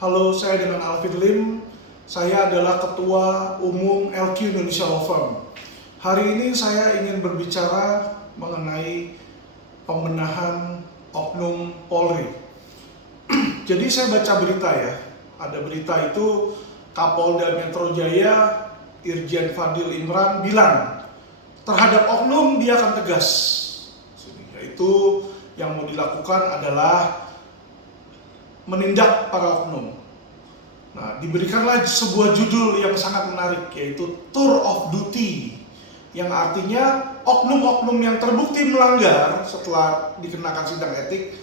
Halo, saya dengan Alvin Lim. Saya adalah Ketua Umum LQ Indonesia Law Firm. Hari ini saya ingin berbicara mengenai pembenahan oknum Polri. Jadi saya baca berita ya, ada berita itu Kapolda Metro Jaya Irjen Fadil Imran bilang terhadap oknum dia akan tegas. Yaitu yang mau dilakukan adalah menindak para oknum. Nah, diberikanlah sebuah judul yang sangat menarik, yaitu Tour of Duty, yang artinya oknum-oknum yang terbukti melanggar setelah dikenakan sidang etik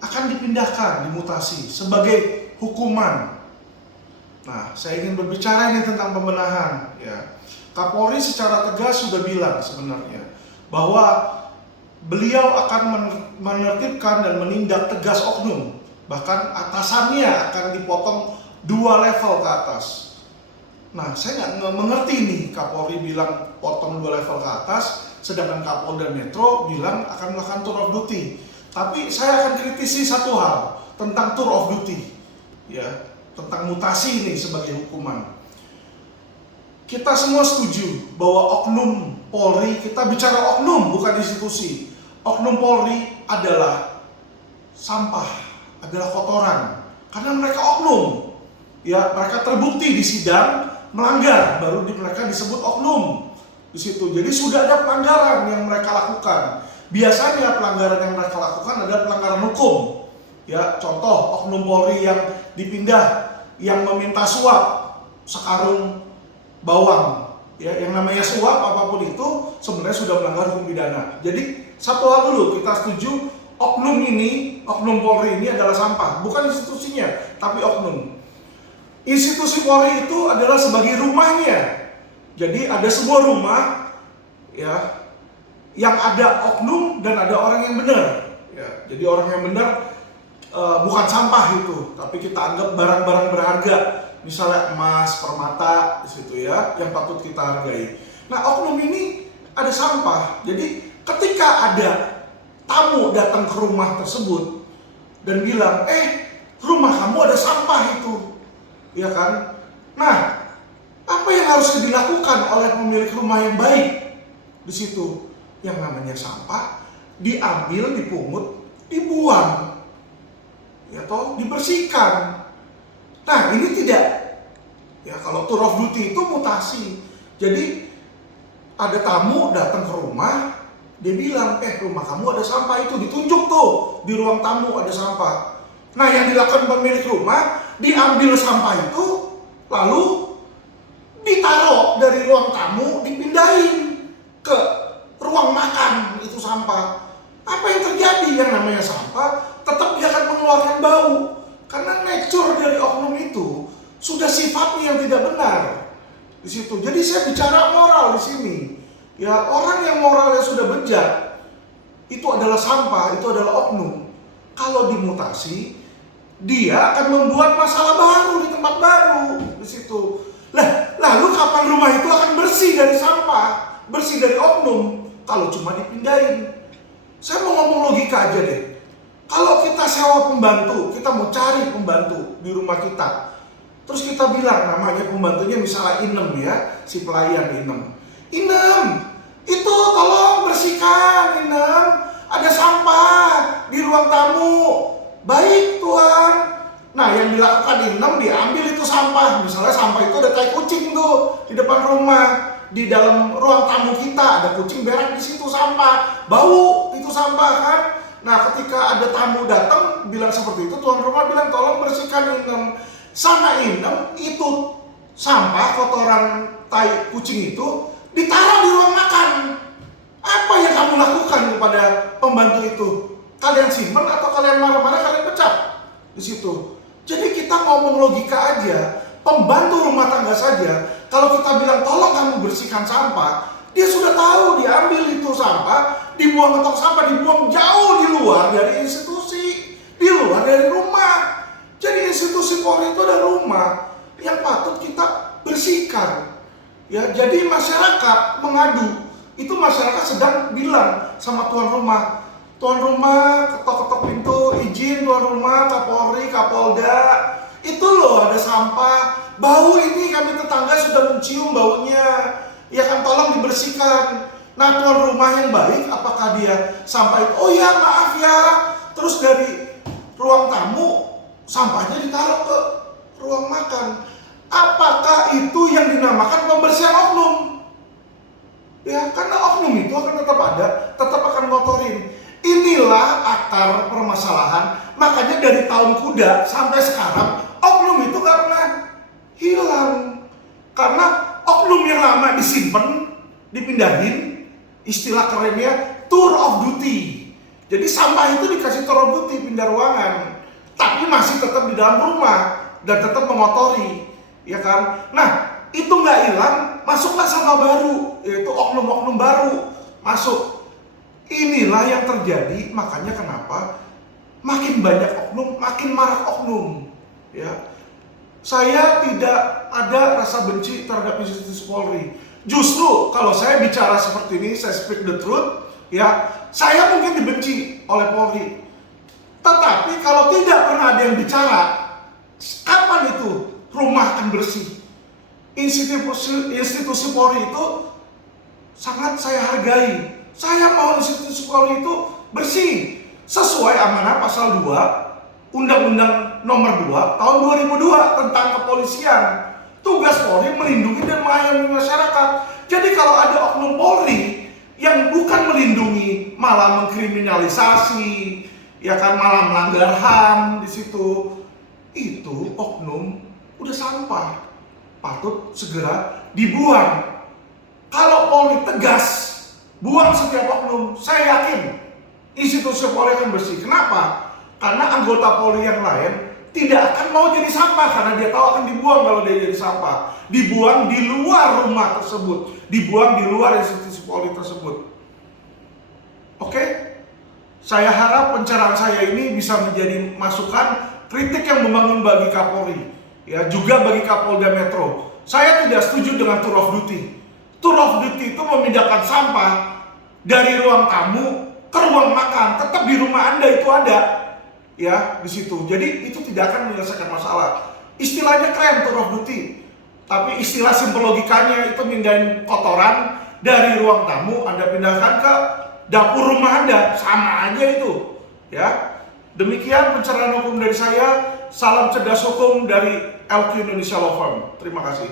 akan dipindahkan, dimutasi sebagai hukuman. Nah, saya ingin berbicara ini tentang pembenahan. Ya, Kapolri secara tegas sudah bilang sebenarnya bahwa beliau akan menertibkan dan menindak tegas oknum. Bahkan atasannya akan dipotong 2 level ke atas. Nah, saya nggak mengerti nih, Kapolri bilang potong 2 level ke atas, sedangkan Kapolda Metro bilang akan melakukan tour of duty. Tapi saya akan kritisi satu hal tentang tour of duty, ya, tentang mutasi ini sebagai hukuman. Kita semua setuju bahwa oknum Polri, kita bicara oknum bukan institusi. Oknum Polri adalah sampah, adalah kotoran, karena mereka oknum. Ya, mereka terbukti di sidang melanggar, baru mereka disebut oknum di situ. Jadi sudah ada pelanggaran yang mereka lakukan. Biasanya pelanggaran yang mereka lakukan adalah pelanggaran hukum. Ya, contoh oknum Polri yang dipindah, yang meminta suap sekarung bawang. Ya, yang namanya suap apapun itu sebenarnya sudah melanggar hukum pidana. Jadi satu hal dulu, kita setuju oknum ini, oknum Polri ini adalah sampah, bukan institusinya, tapi oknum. Institusi Polri itu adalah sebagai rumahnya. Jadi ada sebuah rumah, ya, yang ada oknum dan ada orang yang benar. Ya, jadi orang yang benar bukan sampah itu, tapi kita anggap barang-barang berharga, misalnya emas, permata, di situ ya, yang patut kita hargai. Nah, oknum ini ada sampah. Jadi ketika ada tamu datang ke rumah tersebut dan bilang, rumah kamu ada sampah itu. Ya kan? Nah, apa yang harus dilakukan oleh pemilik rumah yang baik di situ? Yang namanya sampah diambil, dipungut, dibuang, ya toh, dibersihkan. Nah, ini tidak. Ya, kalau tour of duty itu mutasi. Jadi ada tamu datang ke rumah, dia bilang, rumah kamu ada sampah itu, ditunjuk tuh di ruang tamu ada sampah. Nah, yang dilakukan pemilik rumah, diambil sampah itu, lalu ditaruh dari ruang tamu, dipindahin ke ruang makan itu sampah. Apa yang terjadi? Yang namanya sampah, tetap dia akan mengeluarkan bau. Karena nature dari oknum itu sudah sifatnya yang tidak benar di situ. Jadi saya bicara moral di sini. Ya, orang yang moralnya sudah bejat, itu adalah sampah, itu adalah oknum. Kalau dimutasi, dia akan membuat masalah baru di tempat baru di situ. Lalu kapan rumah itu akan bersih dari sampah, bersih dari oknum? Kalau cuma dipindahin. Saya mau ngomong logika aja deh. Kalau kita sewa pembantu, kita mau cari pembantu di rumah kita, terus kita bilang namanya pembantunya misalnya Inem ya, si pelayan Inem, itu tolong bersihkan Inem, ada sampah di ruang tamu. Baik Tuhan. Nah, yang dilakukan Inem, diambil itu sampah. Misalnya sampah itu ada tai kucing tuh di depan rumah. Di dalam ruang tamu kita ada kucing berak di situ, sampah. Bau itu sampah kan. Nah, ketika ada tamu datang bilang seperti itu, tuan rumah bilang tolong bersihkan Inem. Sama Inem itu sampah kotoran tai kucing itu ditaruh di ruang makan. Apa yang kamu lakukan kepada pembantu itu? Kalian simpen atau kalian marah-marah, kalian pecat di situ. Jadi kita ngomong logika aja. Pembantu rumah tangga saja, kalau kita bilang tolong kamu bersihkan sampah, dia sudah tahu diambil itu sampah, dibuang ke tong sampah, dibuang jauh di luar dari institusi, di luar dari rumah. Jadi institusi Polri itu ada rumah yang patut kita bersihkan. Ya, jadi masyarakat mengadu, itu masyarakat sedang bilang sama tuan rumah, ketok-ketok pintu, izin tuan rumah, Kapolri, Kapolda, itu loh bau ini kami tetangga sudah mencium baunya, ya kan, tolong dibersihkan. Nah, tuan rumah yang baik, apakah dia sampah itu, oh ya maaf ya, terus dari ruang tamu sampahnya ditaruh ke ruang makan? Apakah itu yang dinamakan pembersihan oknum? Ya, karena oknum itu akan tetap ada, tetap akan ngotorin. Inilah akar permasalahan. Makanya dari tahun kuda sampai sekarang oknum itu gak pernah hilang. Karena oknum yang lama disimpan, dipindahin, istilah kerennya tour of duty. Jadi sampah itu dikasih tour of duty, pindah ruangan, tapi masih tetap di dalam rumah dan tetap mengotori, ya kan? Nah, itu nggak hilang, masuklah sampah baru, yaitu oknum-oknum baru masuk. Inilah yang terjadi, makanya kenapa makin banyak oknum, makin marak oknum. Ya, saya tidak ada rasa benci terhadap institusi Polri. Justru kalau saya bicara seperti ini, saya speak the truth, ya, saya mungkin dibenci oleh Polri. Tetapi kalau tidak pernah ada yang bicara, kapan itu rumah akan bersih? Institusi Polri itu sangat saya hargai. Saya mau institusi Polri itu bersih sesuai amanah pasal 2 Undang-Undang Nomor 2 Tahun 2002 tentang kepolisian. Tugas Polri melindungi dan melayani masyarakat. Jadi kalau ada oknum Polri yang bukan melindungi, malah mengkriminalisasi, ya kan, malah melanggar HAM di situ, itu oknum udah sampah, patut segera dibuang. Kalau Polri tegas buang setiap oknum, saya yakin institusi Polri akan bersih. Kenapa? Karena anggota Polri yang lain tidak akan mau jadi sampah, karena dia tahu akan dibuang kalau dia jadi sampah. Dibuang di luar rumah tersebut, dibuang di luar institusi Polri tersebut. Oke? Saya harap pencerahan saya ini bisa menjadi masukan kritik yang membangun bagi Kapolri, ya, juga bagi Kapolda Metro. Saya tidak setuju dengan tour of duty. Tour of duty itu memindahkan sampah dari ruang tamu ke ruang makan, tetap di rumah Anda itu ada, ya, di situ. Jadi itu tidak akan menyelesaikan masalah. Istilahnya keren tour of duty, tapi istilah simpel logikanya itu mindahin kotoran dari ruang tamu Anda pindahkan ke dapur rumah Anda, sama aja itu, ya. Demikian pencerahan hukum dari saya. Salam cerdas hukum dari LQ Indonesia Law Firm. Terima kasih.